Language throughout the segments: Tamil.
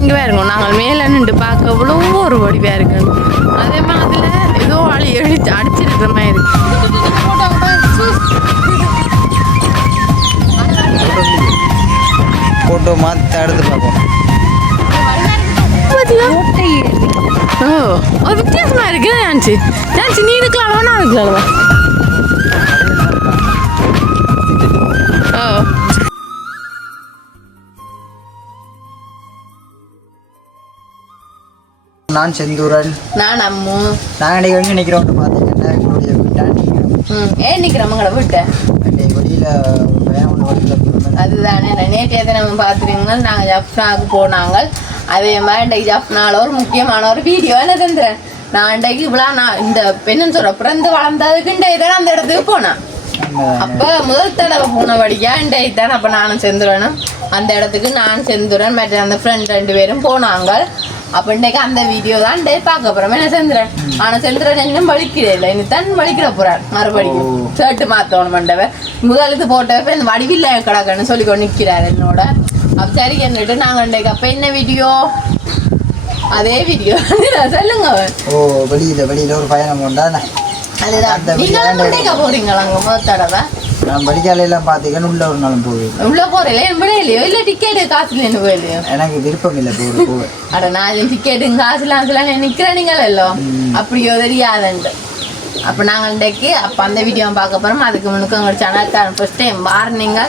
இங்கே வேறுங்க நாங்கள் மேலே நின்று பார்க்க எவ்வளோ ஒரு வடிவாக இருக்கு. அதே மாதிரி அதில் ஏதோ அடிச்சிருக்கிற மாதிரி இருக்கு. ஃபோட்டோ மாற்றி எடுத்து பார்ப்போம். ஓ வித்தியாசமா இருக்கு. ஜான்சி ஜான்சி நீ இதுக்கலாமா நான் அதுக்கலாமா? ஓ நான் செந்தூரன். நான் அம்மு. நாங்கள் எங்கே நிற்கிறோம் பார்த்தீங்கன்னா எங்களுடைய வீட்டை ஏன் நிற்கிறோம் உங்களை வீட்டை வெளியில் வேன் ஒன்று வழியில் அதுதானே. நேற்று நம்ம பார்த்துருங்க நாங்கள் ஜப்னாவுக்கு போனாங்க. அதே மாதிரி இன்றைக்கு ஜப்னால ஒரு முக்கியமான ஒரு வீடியோ என்ன தந்துறேன். நான் இன்றைக்கு இவ்வளோ நான் இந்த பெண்ணு சொல்கிற பிறந்து வளர்ந்ததுக்கு இன்றைக்கு தான் அந்த இடத்துக்கு போனேன். அப்போ முதல் தடவை போனபடியா இன்றைக்கு தான் அப்போ நானும் செந்துரனும் அந்த இடத்துக்கு நான் செந்துரன் மற்ற அந்த ஃப்ரெண்ட் 2 பேரும் போனாங்க. அப்போ இன்றைக்கு அந்த வீடியோ தான் இன்றைக்கு பார்க்க போகிறோம். என்ன செந்துரன் ஆனால் செந்துரன் இன்னும் வலிக்கிறே இல்லை. இனி தான் வலிக்கிற போகிறார் மறுபடியும் ஷர்ட்டு மாற்றணும் மண்டவர் முதலுக்கு போட்டப்ப இந்த வடிவில்லை கிடக்குன்னு சொல்லி கொண்டு நிற்கிறார் என்னோட. அப்போ சரி என்னட்டு நாங்கள் இன்றைக்கு அப்போ என்ன வீடியோ அதே வீடியோ சொல்லுங்க. ஓ வெளியில் ஒரு பயணம் உண்டா? அதுதான் நீங்கள் போகிறீங்களா அங்கே முதல் தடவை? நான் படிக்காலையெல்லாம் பார்த்தீங்கன்னா உள்ள ஒரு நாளும் போவேன். உள்ள போகிறீங்களே விடையிலையோ இல்லை டிக்கெட்டு காசுலேன்னு போயிலையோ? எனக்கு விருப்பம் இல்லை போவேன். அட நான் டிக்கெட்டு காசுலாம் நிற்கிறீங்களோ இல்லோ அப்படியோ தெரியாதுன்ட்டு. அப்போ நாங்கள் இன்றைக்கு அப்போ அந்த வீடியோ பார்க்க போகிறோம். அதுக்கு முன்னுக்கு உங்கள் சேனல் ஃபர்ஸ்ட் டைம் வார்னிங்க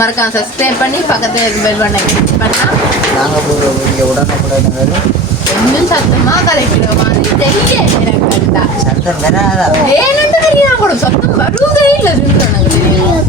மறக்காம சப்ஸ்கிரைப் பண்ணி பக்கத்தில் பெல் பண்ண கிளிக் பண்ணால் நாங்கள் போகிற வீடியோ உடனே வரும். இன்னும் சத்தமாக கலைக்கிற மாதிரி தெரியல எனக்கு. சத்தம் வேணாதா ஏன்னு தெரியும் கூட சத்தம் வருவதே இல்லை எனக்கு தெரியும்.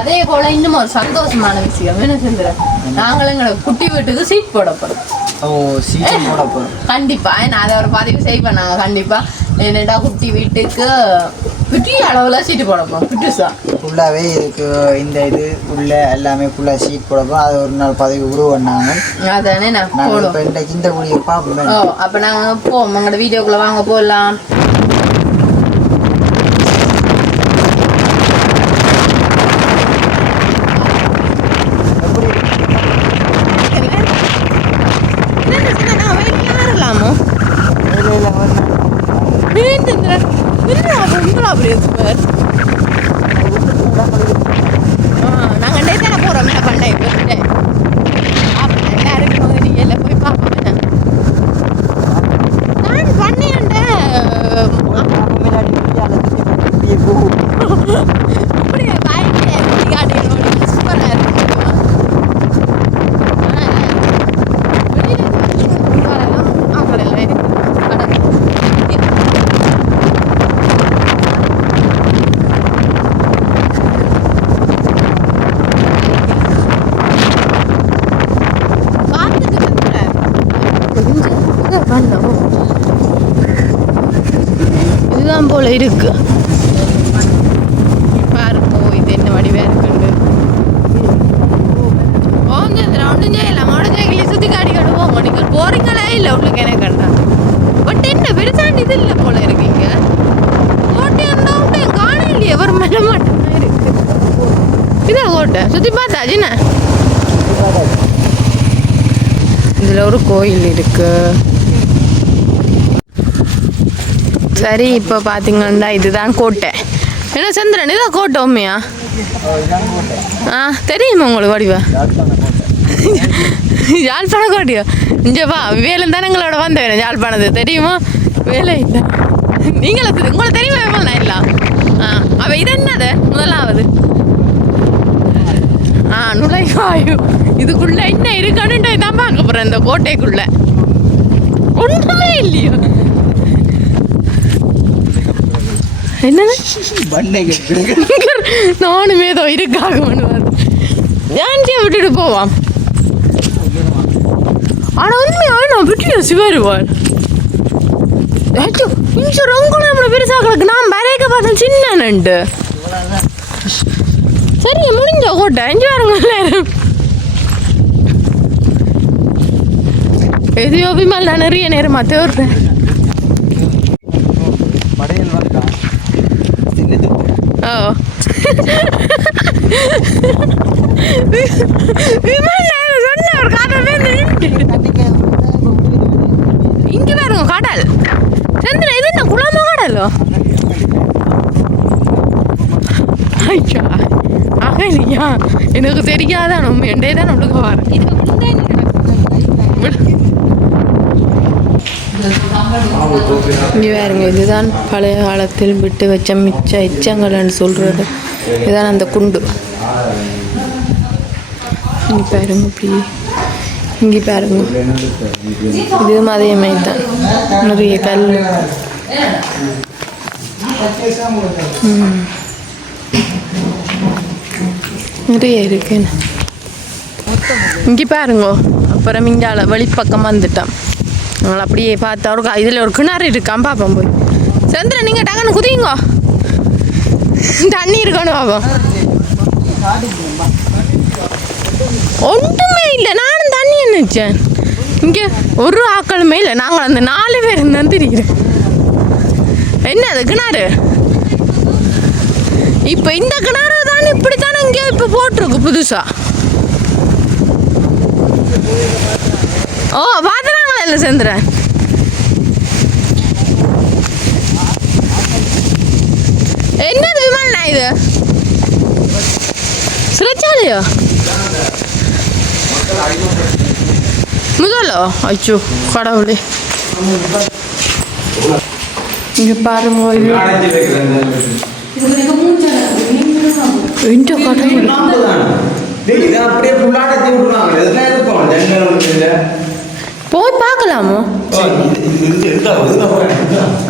அதே போல இன்னும் ஒரு சந்தோஷமான விஷயம் என்ன செஞ்சுறேன். நாங்களும் எங்களோட குட்டி வீட்டுக்கு சீட் போட போகிறோம். ஓ சீட் போட போகிறோம் கண்டிப்பா. நான் அதை ஒரு பதிவு செய்வேன் கண்டிப்பா. என்னடா குட்டி வீட்டுக்கு குட்டி அளவில் சீட்டு போட போகிறோம். குட்டிஸா ஃபுல்லாகவே இதுக்கு இந்த இது உள்ள எல்லாமே ஃபுல்லாக சீட் போட போகிறோம். அது ஒரு நாள் பதவி உருவாங்க. அதானே நான் போடுவோம். இன்றைக்கு இந்த கூடிய பார்ப்போம். ஓ அப்போ நாங்கள் போவோம் உங்களோட வீடியோக்குள்ளே வாங்க போகலாம். நாங்கள் டே தானே போகிறோம் என்ன பண்ண எல்லாருக்கும் எல்லாம் போய் பார்ப்போம். நான் பண்ணியாண்ட அப்படியே பயங்கர காட்டினோட சூப்பராக இருக்கு. இதுதான் போல இருக்கு பாருங்க. இது என்ன வடிவா இருக்குண்டு. போங்க ஒன்றும் செய்யலாம். மோடஜாக்கிலி சுற்றி காடி கடுவோம். நீங்கள் போறீங்களே இல்லை உங்களுக்கு என்ன கண்டா. பட் என்ன பெருசாண்டி இது இல்லை போல இருக்கீங்க. கோட்டை அந்த காண இல்லையே ஒரு மேலே மட்டும்தான் இருக்கு. இதான் கோட்டை சுற்றி பார்த்தாச்சுண்ணே. இதில் ஒரு கோயில் இருக்கு. சரி இப்போ பார்த்தீங்கன்னா இதுதான் கோட்டை. என்ன சந்திரன் இதான் கோட்டை உண்மையா? தெரியுமா உங்களுக்கு வடிவா? யாழ்ப்பாண கோட்டையோ? இங்கே வா வேலும் தானே எங்களோட வந்தேன். யாழ்ப்பாணது தெரியுமா? வேலை இல்லை நீங்களே உங்களுக்கு தெரியுமா? வேலை இல்லை. அவ இது என்னது முதலாவது நுழைவாயு. இதுக்குள்ள என்ன இருக்கானுட்டு தான் பார்க்க போகிறேன். இந்த கோட்டைக்குள்ள ஒன்றுமே இல்லையோ. என்னது நானுமே ஏதோ இருக்காக பண்ணுவார். ஜான்சியை விட்டுட்டு போவான். ஆனால் உண்மையாக நான் விட்டு சிவருவார். இன்ஷூர் உங்களை நம்மளை பெருசாக கிடக்கு. நான் பரேக்க பார்த்தேன் சின்ன நண்டு. சரி முடிஞ்ச கோட்டை அஞ்சு வாரங்க எல்லாரும். எதையோபி மேலே நான் நிறைய நேரமாக தேடுறேன். ஓ சொன்ன ஒரு காரணமே இங்கே பாருங்க கடல் சந்திரன் இது என்ன குளமா கடலோ ஐயா அகலியா எனக்கு தெரியாதான் நம்ம எண்டே தான் நம்மளுக்கு வர இங்கே பாருங்க இதுதான் பழைய காலத்தில் விட்டு வச்ச மிச்ச எச்சங்கள்னு சொல்கிறது இதுதான் அந்த குண்டு இங்கே பாருங்க இப்படி இங்கே பாருங்க இதுவும் அதே மாதிரி தான் நிறைய கல் நிறைய இருக்குன்னு இங்கே பாருங்க அப்புறம் இங்கால வெளிப்பக்கம் வந்துட்டோம் நாங்கள் அப்படியே பார்த்தா ஒரு இதில் ஒரு கிணறு இருக்கான் பார்ப்போம் போய் சந்திரன் நீங்கள் டக்குன்னு குதிங்கோ தண்ணி இருக்கணும் பாப்போம் ஒன்றுமே இல்லை நானும் தண்ணி நினச்சேன் இங்கே ஒரு ஆக்களுமே இல்லை நாங்கள் அந்த 4 பேர் தான் தெரியுறேன் என்ன அது கிணறு இப்போ இந்த கிணறு தானே இப்படித்தானே இங்கே இப்போ போட்டிருக்கு புதுசா ஓ பார்த்துனாங்களா இல்லை சந்திரன் என்னது விமானா இது சிறைச்சாலையோ முதலோ அச்சோ கடவுளே இங்கே பாருங்க எந்த கடவுள் போய் பார்க்கலாமோ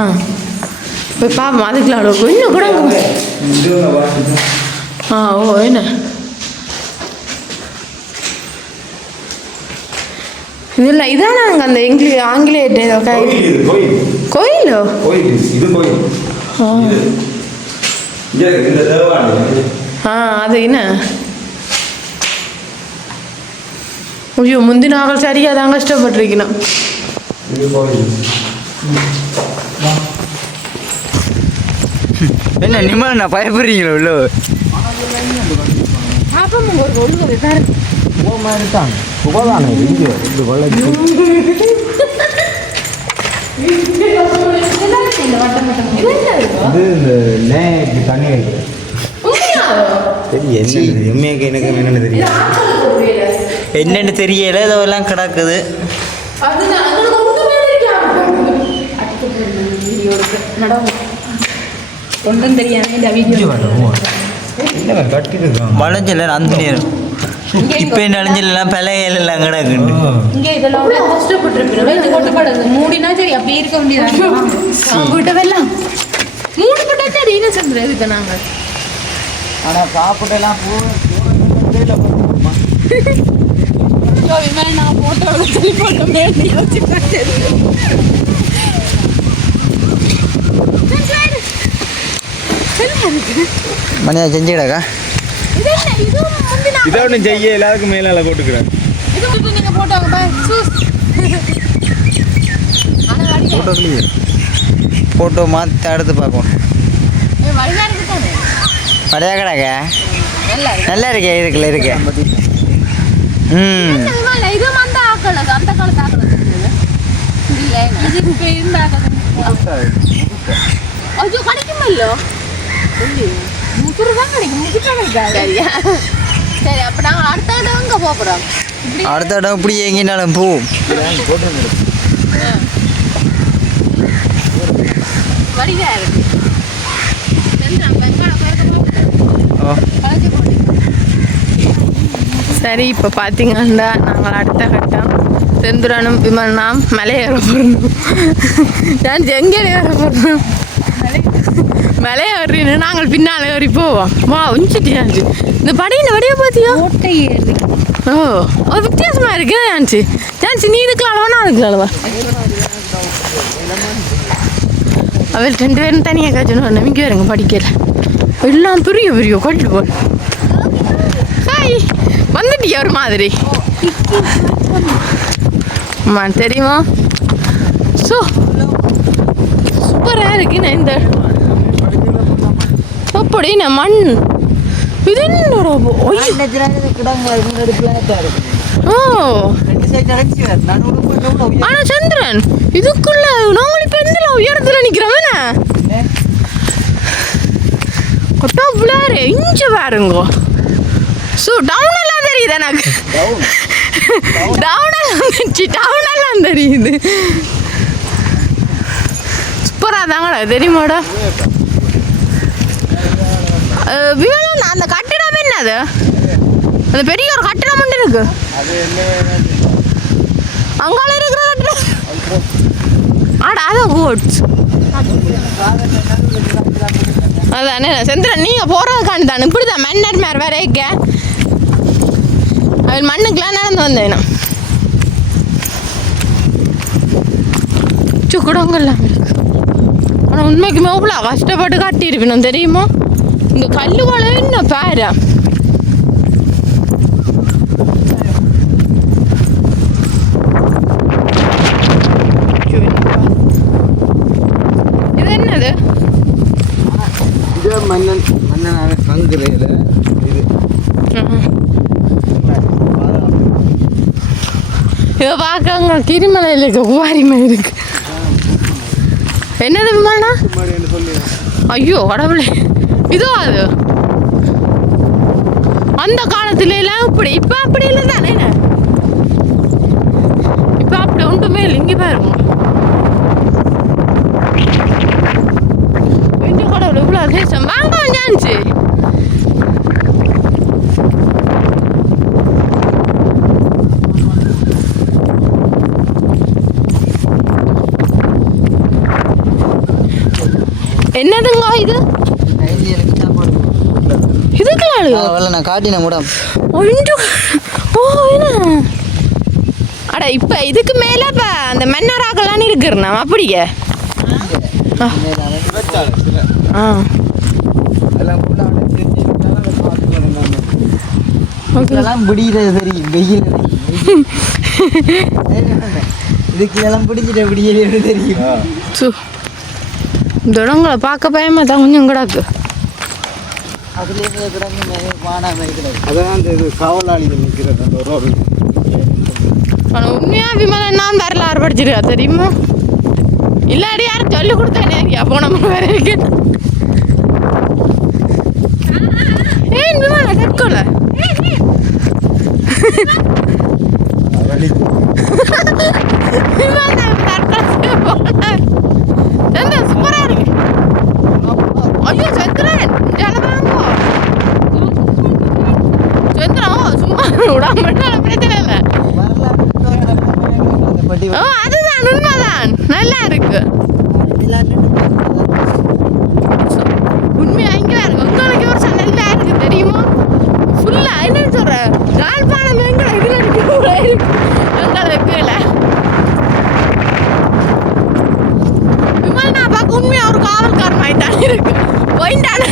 ஆ போய் பார்ப்போம் அதுக்குலாம் இன்னும் கூட ஆ ஓ என்ன இல்லை இதான அங்கே அந்த ஆங்கிலேய கோயிலோ ஆ அது என்ன ஐயோ முந்தின நாங்கள் சரியாக தான் கஷ்டப்பட்டிருக்கணும் என்ன நிம்மதி பயப்படுறீங்களோ இவ்வளோ என்னன்னு தெரியல இதெல்லாம் கிடக்குது ஒன்றும் தெரியாம வளைஞ்சல அந்த நேரம் இப்போ நனைஞ்சலாம் பழையெல்லாம் கிடக்குண்டு இங்கே இதெல்லாம் கஷ்டப்பட்டுருப்பேன் மூடினா சரி அப்படி இருக்க வேண்டியதான் விட்டவெல்லாம் மூடி போட்டா சரி என்ன சொல்றது இதுக்கு நாங்கள் ஆனால் சாப்பிட்டெல்லாம் நான் போட்டோ சொல்லி போட்டோமே மணியா செஞ்சுடாக்கா இதை ஒன்றும் செய்ய எல்லாருக்கும் மேலே போட்டுக்கிறேன் ஃபோட்டோ மாற்றி எடுத்து பார்க்கணும் வரையா கிடக்க நல்லா இருக்கே இதுக்குள்ள இருக்கு சரி அப்ப நாங்க அடுத்த இடம் எங்க போறோம் அடுத்த இடம் இப்படி எங்கேனாலும் போவோம் வரியா இருக்கு சரி இப்போ பார்த்தீங்கன்னா நாங்கள் அடுத்த கட்டம் செந்துரனும் விமல்னாம் மலையேற போகிறோம் நான் எங்கே ஏற போகிறோம் மலையேறின்னு நாங்கள் பின்னால் ஏறி போவோம் வா உஞ்சிட்டியாச்சு இந்த படியில் வடிய பார்த்தியா ஓ வித்தியாசமாக இருக்கு ஜான்சி ஜான்சி நீ இதுக்கு அளவானா அதுக்கு அளவா அவர் 2 பேரும் தனியாக காய்ச்சணும் நம்பிக்கை வருங்க படிக்கல எல்லாம் பெரிய பெரிய கொண்டு போ ஹாய் வந்துட்டியா ஒரு மாதிரி அம்மா தெரியுமா சூப்பராக இருக்குண்ணே இந்த அப்படின்னா மண் இது என்னோட ஓ ஆனால் சந்திரன் சந்திரன் இதுக்குள்ள நாங்கள் இப்போ எந்த உயரத்தில் நிற்கிறோமே கொட்டா பிள்ளாரு இங்கே பாருங்கோ டவுன் எல்லாம் தெரியுது எனக்கு டவுன் எல்லாம் தெரியுது சூப்பராக தாங்கடா தெரியுமாடா விவரம் அந்த கட்டிடம் என்னது அந்த பெரிய ஒரு கட்டிடம் ஒன்று இருக்கு அங்கால இருக்கிற கட்டிடம் அதான் கோட்ஸ் அதானே சந்திரன் நீங்கள் போகிறதுக்காண்டி தானே இப்படி தான் மன்னர் மேர் வரைக்க அவள் மண்ணுக்கெலாம் நடந்து வந்தேன் சுக்குடங்கெல்லாம் இருக்கு ஆனால் உண்மைக்குமே அவ்வளோ கஷ்டப்பட்டு கட்டியிருக்கணும் தெரியுமா இந்த கல்லுகளை இன்னும் பாரு இது என்னது மன்னனான சங்குறையில் இது இதை பார்க்கங்க கிரிமலையில் இருக்க குவாரி மாதிரி இருக்கு என்னது விமானா ஐயோ கடவுளே இதோ அது அந்த காலத்துல எல்லாம் இப்படி இப்ப அப்படி இல்லை தானே இப்ப அப்படி ஒன்றுமே இல்லை இங்கே பாருங்க இந்த கடவுள் இவ்வளோ தேசம் வாங்க ஞான்ச்சு என்னதுங்க இது இதுக்குள்ள நான் காட்டினேன் கூட ஓ என்ன அட இப்போ இதுக்கு மேலே இப்போ அந்த மன்னராக்கெல்லாம் இருக்குறண்ணா அப்படியே பிடிக்கிறது தெரியும் வெயில் இதுக்கெல்லாம் பிடிச்சிட்ட பிடிக்கிறது தெரியும் இந்த இடங்களை பார்க்க பயமா தான் கொஞ்சம் கிடக்கு அதுலேயே கிடங்கு அதான் இது காவலாளிகள் நிற்கிறது அந்த ரோடு ஆனால் உண்மையாக விமலன் நான் வரலாறு படிச்சிருக்கா தெரியுமா இல்லாடி யாரும் சொல்லி கொடுத்தேனே அப்போ நம்ம வேற இருக்கு ஏன் விமான கற்கொலை சூப்பரா இருக்கு ஐயோ சந்திரன் ஜலவாங்கோ சந்திரன் சும்மா விடாம பிரச்சனை இல்லை அதுதான் உண்மைதான் நல்லா இருக்கு உண்மையா இங்கே இருக்கு உங்களுக்கு ஒரு நல்லா இருக்கு தெரியுமா ஃபுல்லா என்னன்னு சொல்ற யாழ்ப்பாணம் எங்களை இதுல இருக்கு எங்களுக்கு இல்லை விமல்னா பார்க்க உண்மையா ஒரு காவல்காரன் ஆயிட்டான் இருக்கு போயிட்டான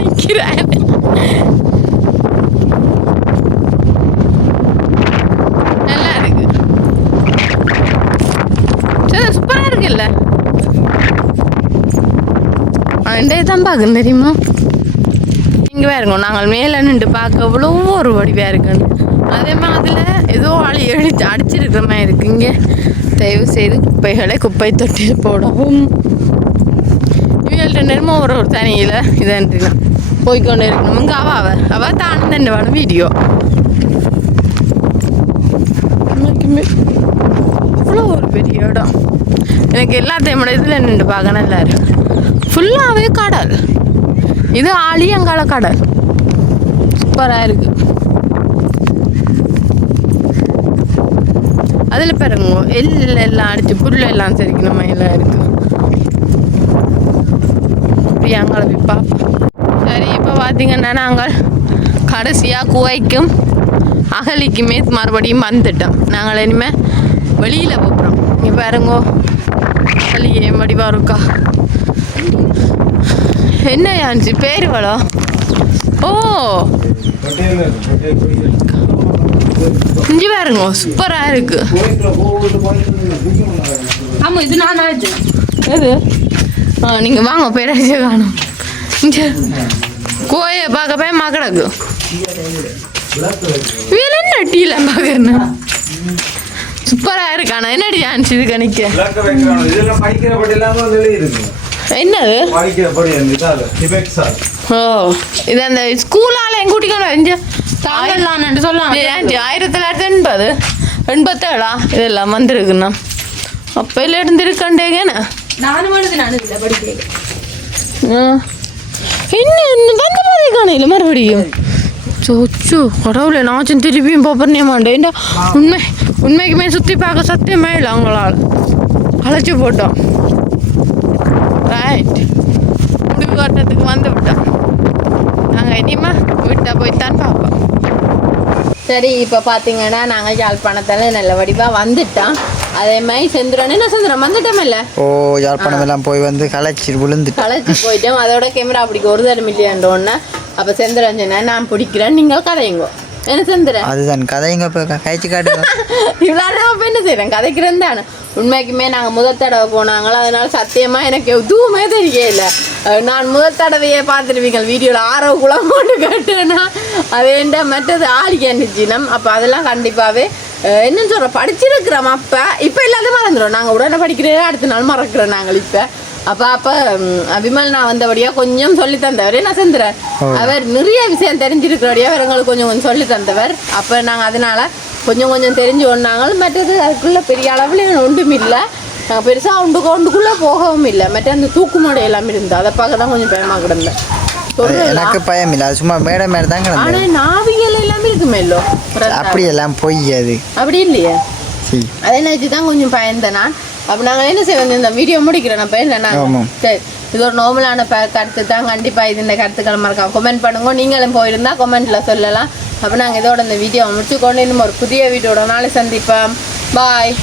நிற்கிறேன் நல்லா இருக்கு சரி சூப்பராக இருக்குல்ல இந்த தான் பார்க்கணும் தெரியுமா இங்கே வேறுங்க நாங்கள் மேலே நின்று பார்க்க எவ்வளோ ஒரு வடிவாக இருக்குன்னு அதே மாதிரி அதில் ஏதோ அடிச்சிருக்கிற மாதிரி இருக்கு இங்கே தயவு செய்து குப்பைகளை குப்பை தொட்டியில் போடவும் இவங்கள்ட்ட நேரமும் ஒரு தனியில் இதான்ட்டு போய்கொண்டே இருக்கணும் இங்கே அவள் தான் தண்டுவான வீடியோ அவ்வளோ ஒரு பெரிய இடம் எனக்கு எல்லாத்தையும் இதில் நின்று பார்க்க நல்லா இருக்கு ஃபுல்லாகவே கடல் இது ஆழியங்கால கடல் சூப்பராக இருக்கு அதில் பாருங்க எல்லாம் அடிச்சு புல் எல்லாம் சரிக்கணும் எல்லாம் இருக்கு பிரியாங்களை விப்பா சரி இப்போ பார்த்தீங்கன்னா நாங்கள் கடைசியாக குவைக்கும் அகலிக்குமே மறுபடியும் வந்துட்டோம் நாங்கள் இனிமேல் வெளியில் போகிறோம் இங்கே பாருங்கோ வெளியே மடிவா இருக்கா என்ன யான்ச்சு பேர் வளோ ஓ இஞ்சி பாருங்க சூப்பராக இருக்கு ஆமாம் இது நான் எது நீங்கள் வாங்க பேரடிச்ச காணும் இங்கே கோயை பார்க்க பயமா கிடக்கு இதில் என்ன டீலாம் பார்க்குறேன்னு சூப்பரா இருக்கானா என்னடி டான்ஸ் இது கணிக்க விளக்க வைக்கணும் இதெல்லாம் படிக்கிறபடி இல்லாம வெளியே இருக்கு என்னது படிக்கிறபடி இருந்தால டிபெக்ஸா ஓ இது அந்த ஸ்கூலால என் கூட்டிக்கணும் இங்க தாங்கலான்னு சொல்லலாம் 1980 87 இதெல்லாம் வந்திருக்குண்ணா அப்பையில இருந்து இருக்கண்டேங்கண்ணா நானும் எழுதினானு இல்லை படிக்கிறேன் என்ன வந்த மாதிரி காணையில் மறுபடியும் சோச்சு கடவுளை நாச்சும் திருப்பியும் போப்பறனே மாட்டேன்டா உண்மைக்குமே சுற்றி பார்க்க சத்தியமே இல்லை அவங்களால அழைச்சி போட்டோம் ரைட் முடிவு கட்டத்துக்கு வந்து விட்டோம் நாங்கள் இனிமே வீட்டை போய்த்தான் பார்ப்போம் சரி இப்போ பார்த்தீங்கன்னா நாங்கள் யாழ்ப்பாணத்தில் நல்ல வடிவாக வந்துட்டோம் அதே மாதிரி செந்துரன் என்ன செந்துரம் வந்துட்டோமில்ல ஓ யாழ்ப்பாணம் எல்லாம் போய் வந்து களைச்சி விழுந்துட்டு களைச்சி போயிட்டோம் அதோட கேமரா அப்படிக்கு ஒரு தரம் இல்லையாண்டோன்னு அப்போ செந்துரன் சொன்னேன் நான் பிடிக்கிறேன் நீங்கள் கதையுங்கோ என்ன செந்துரன் அதுதான் கதைங்க இப்போ கழிச்சு காட்டுங்க இவ்வளோ நான் அப்போ என்ன செய்கிறேன் கதைக்கிறேன் தானே உண்மைக்குமே நாங்கள் முதல் தடவை போனாங்களோ அதனால சத்தியமாக எனக்கு எதுவுமே தெரியல நான் முதல் தடவையே பார்த்துருவீங்க வீடியோவில் ஆரோக்குளம் போட்டு கேட்டேன்னா அதேண்ட மற்றது ஆளிக்கு இருந்துச்சுனம் அப்போ அதெல்லாம் கண்டிப்பாகவே என்னன்னு சொல்கிறோம் படிச்சிருக்கிறோம் இப்போ எல்லாத்தையும் மறந்துடும் நாங்கள் உடனே படிக்கிறதே அடுத்த நாள் மறக்கிறோம் நாங்கள் அப்போ விமல் நான் வந்தபடியாக கொஞ்சம் சொல்லி தந்தவர் என்ன செந்துறேன் அவர் நிறைய விஷயம் தெரிஞ்சிருக்கிறபடியா அவர் எங்களுக்கு கொஞ்சம் சொல்லி தந்தவர் அப்போ நாங்கள் அதனால கொஞ்சம் தெரிஞ்சு ஒன்றாங்க மற்றது அதுக்குள்ளே பெரிய அளவில் ஒன்றும் இல்லை நாங்கள் பெருசாக ஒன்றுக்குள்ளே போகவும் இல்லை மற்ற அந்த தூக்குமாடை எல்லாம் இருந்தது அதை பார்க்க தான் கொஞ்சம் பயமாக கிடந்தேன் எனக்கு பயம் இல்லை அது சும்மா மேடை மேலே தான் கிடந்தது ஆனால் நாவிகள் எல்லாமே இருக்குமேலோ அப்படி எல்லாம் பொய் அது அப்படி இல்லையே சரி அதை நினச்சி தான் கொஞ்சம் பயந்தேன் நான் அப்போ நாங்கள் என்ன செய்வோம் இந்த வீடியோ முடிக்கிறேன் நான் பயந்தேன் நான் சரி இது ஒரு நார்மலான கருத்து தான் கண்டிப்பாக இது இந்த கருத்துக்கள் மறக்காம கமெண்ட் பண்ணுங்க நீங்களும் போயிருந்தா கமெண்ட்டில் சொல்லலாம் அப்போ நாங்கள் இதோட இந்த வீடியோ முடிச்சுக்கொண்டு இன்னும் ஒரு புதிய வீடியோட நாளை சந்திப்போம் பாய்